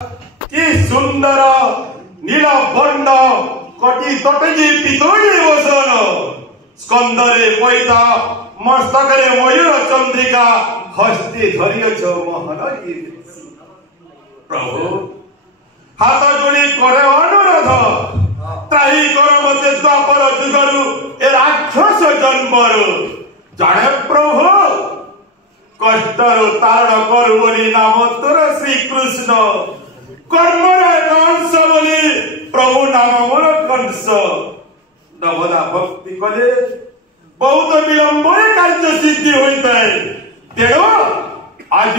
कि सुंदर नीलबर्ण कटी तटजी पितोड़ी बसन स्कंदरे पैता मस्तकरे मयूर चंद्रिका हस्ते धरियछ महाराज प्रभु हाथ जोड़ी करे अनुरोध त्राही कर मते द्वापर जुगरु ए राक्षस जन्मरु जाने प्रभु कष्टर तारण करु बोली नाम तोर श्री कृष्ण कर्मर कंस बोली प्रभु नाम मोर कंस नवदा भक्ति कले बहुत विलंबरे कार्य सिद्धि होता है तेणु आज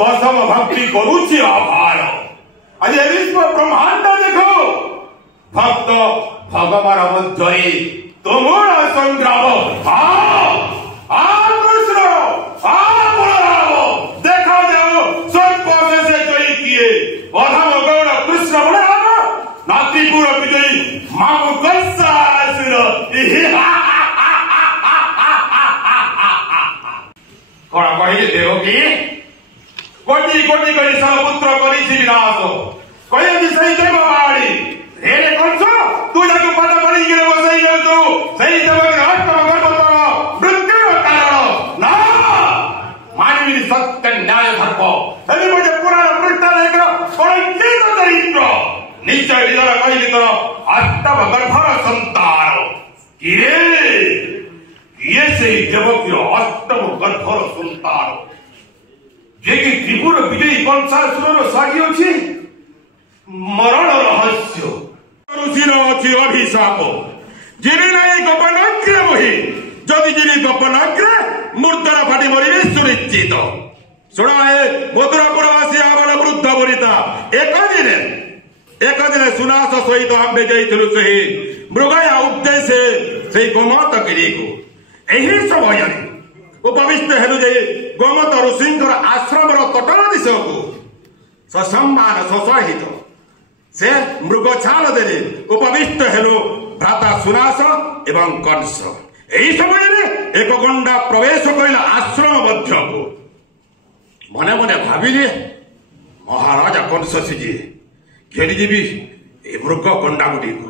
दशम भक्ति करुची आभार आज विश्व ब्रह्मांड देखो भक्त भगवान मध्य तुमरा संग्राम कृष्ण देखा जाओ सब से जयी किए अधम गौड़ कृष्ण बलराम नातीपुर विजयी मामू कंसासुर कौन कहिले देव की कोटि कोटि करी पुत्र करी विनाश कहे सही देव बाड़ी हेरे कंस तू जाके पद पड़ी गिरे बसई गयो तू सही देव के अष्टम गर्भ मृत्यु कारण ना मानवी सत्य न्याय धर्म यदि मुझे पुराण पृष्ठ लेकर परिचित चरित्र निश्चय हृदय कहली तर अष्टम गर्भर संतान ये से देवकी अष्टम गर्भर संतान जे कि त्रिपुर विजयी कंसासुर साक्षी अच्छी मरण रहस्य ऋषिर अच्छी अभिशाप जिनी नहीं गोपनाग्रे बही जदि जिनी गोपनाग्रे मूर्धर फाटी मरी सुनिश्चित शुण मथुरापुरवासी आवन वृद्ध बरिता एक दिन सुनास सहित आंबे जाइलु सही मृगया उद्देश्य से गोमत गिरी को यही समय उपविष्ट हेलु जे गोमत ऋषिंकर आश्रम तटल दिश को ससम्मान ससहित से मृग छाल दे उपविष्ट हेलु भ्राता सुनास एवं कंस यही समय में एक गंडा प्रवेश कला आश्रम मध्य को मने मने भाविले महाराजा कंस सीजे घेरी जीवी ए मृग गंडा गुटी को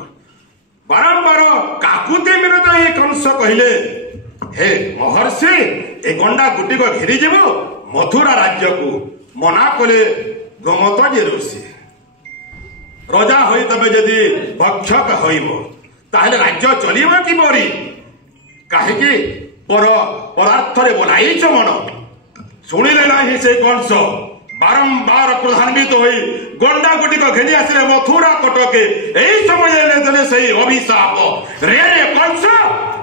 बारंबार काकुति मिनत ये कंस कहले हे महर्षि ए गंडा गुटी को घेरी जीव मथुरा राज्य को मना कले गोमत जे ऋषि रजा होई तबे जदि भक्षक होइब ताहले राज्य चलिब कि मरी काहेकि परार्थरे बनाइछ मन शुणिले नाही से कंस बारंबार क्रोधान्वित होई गंडा गुटी को घेरी आसिले मथुरा कटके एही समय देले सही अभिशाप रे कंस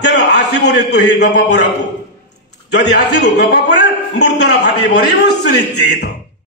केबे आसिबुनी तु ही गपपुर को जदि आसिबु गपपुर मूर्धर फाटी मरिबु सुनिश्चित।